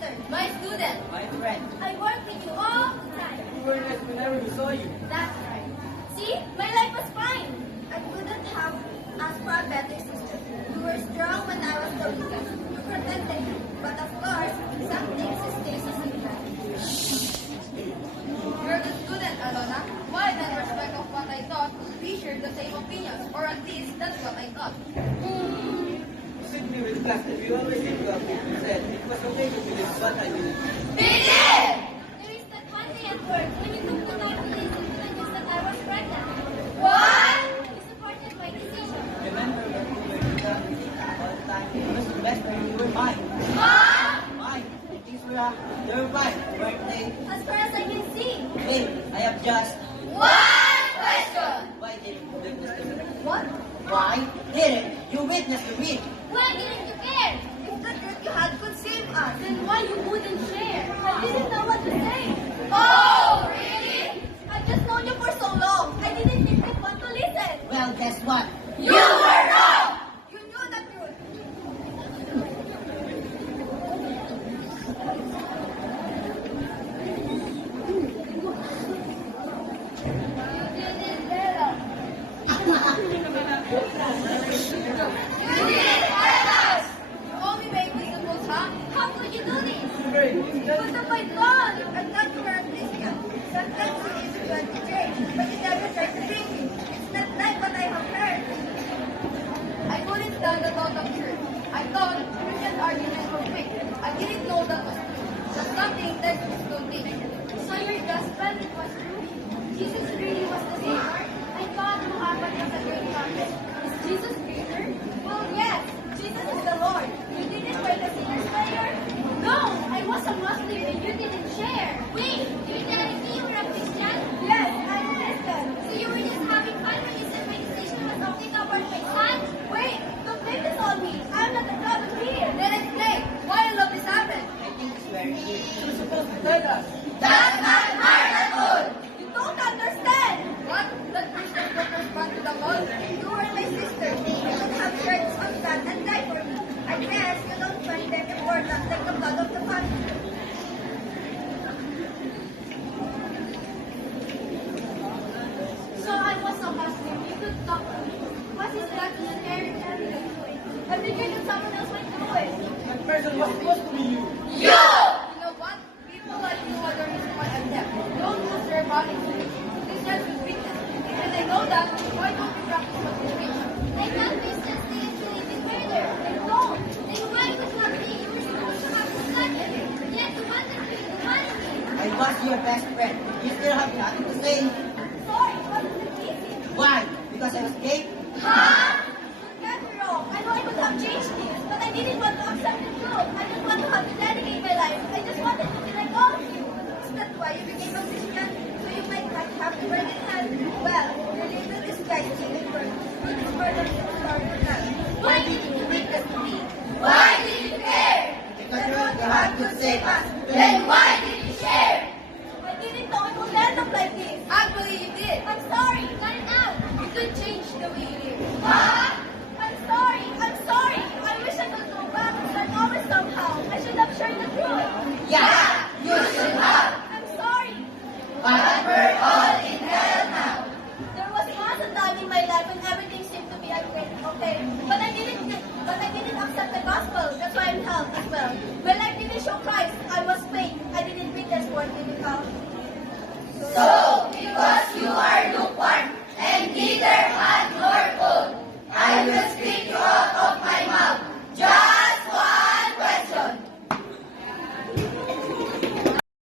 sister, my student, my friend. I worked with you all the time. You were nice whenever we saw you. That's right. See, my life was fine. I couldn't have asked for a better sister. You were strong when I was the weakest. You protected me. But of course, some things stay the same. You're the student, Alona. Why then, in respect of what I thought, we shared the same opinions, or at least that's what I thought. Simply with class that we always did what we said. It was okay to believe what I believe. Begin! There is that one day at work when you took the time to listen to the news that I was pregnant. What? You supported my decision. Remember when we were together all the time? It was the best friend. You were mine. Mom! Mine. And things were they were fine. Birthday. As far as I can see. Wait, I have just One question! why didn't you witness the weed? What? Why didn't you witness the weed? Why didn't you care? If the truth you had could save us, then why you wouldn't share? I didn't know what to say. Oh, really? I've just known you for so long. I didn't think you'd want to listen. Well, guess what? You were wrong! You knew the truth. You didn't better. You didn't hurt us! You only made me suppose, huh? How could you do this? What have I done? I thought you were a Christian. Sometimes you even went to church, but you never tried to bring me. It's not like what I have heard. I couldn't stand the thought of church. I thought Christian arguments were fake. I didn't know that was true. That something textbooks don't teach. So your gospel was true? Jesus really was the Savior? I thought Muhammad was a great prophet. Is Jesus greater? Well, yes. Jesus is the Lord. You didn't pray the sinner's prayer? No, I was a Muslim and you didn't share. Wait, you're telling me you were a Christian? Yes, I'm a Christian. So you were just having fun when you said my decision was something about my son? Wait, don't blame this on me. I'm not the problem here. Then explain why all of this happened. I think it's very clear. You're supposed to tell us. That's not hard at all. You don't understand. What? That Christian took us back to the mall? You were my sister. You could have shared on that and died for me. I guess you don't find them important like the blood of the family. So I was a Muslim. You could talk to me. What is that scary? I figured that someone else might do it. That person was supposed to be you. You! You know what? People like you are the reason why I'm deaf. Don't lose your body to me. This just is weakness. Because I know that, why don't you practice what you preach? I can't business the insulated murder. I don't. Then why would you have me? You were supposed to have the second. Yet you wanted me to money me. I was your best friend. You still have nothing to say. Sorry, it wasn't easy. Why? Because I was gay? Huh? Get me wrong. I know I could have changed this, but I didn't want to accept the truth. I didn't want to have to dedicate my life. I just wanted to be like all of you. Is that why you became a Christian? So you might not have to burn in hell? Well, your little disguise didn't work. It is part of the story of God. Why didn't you witness to me? Why did you care? Because you had to save us. Then why did you share? I didn't know it would end up like this. Actually, you did. I'm sorry. Cut it out. You could change the way you live.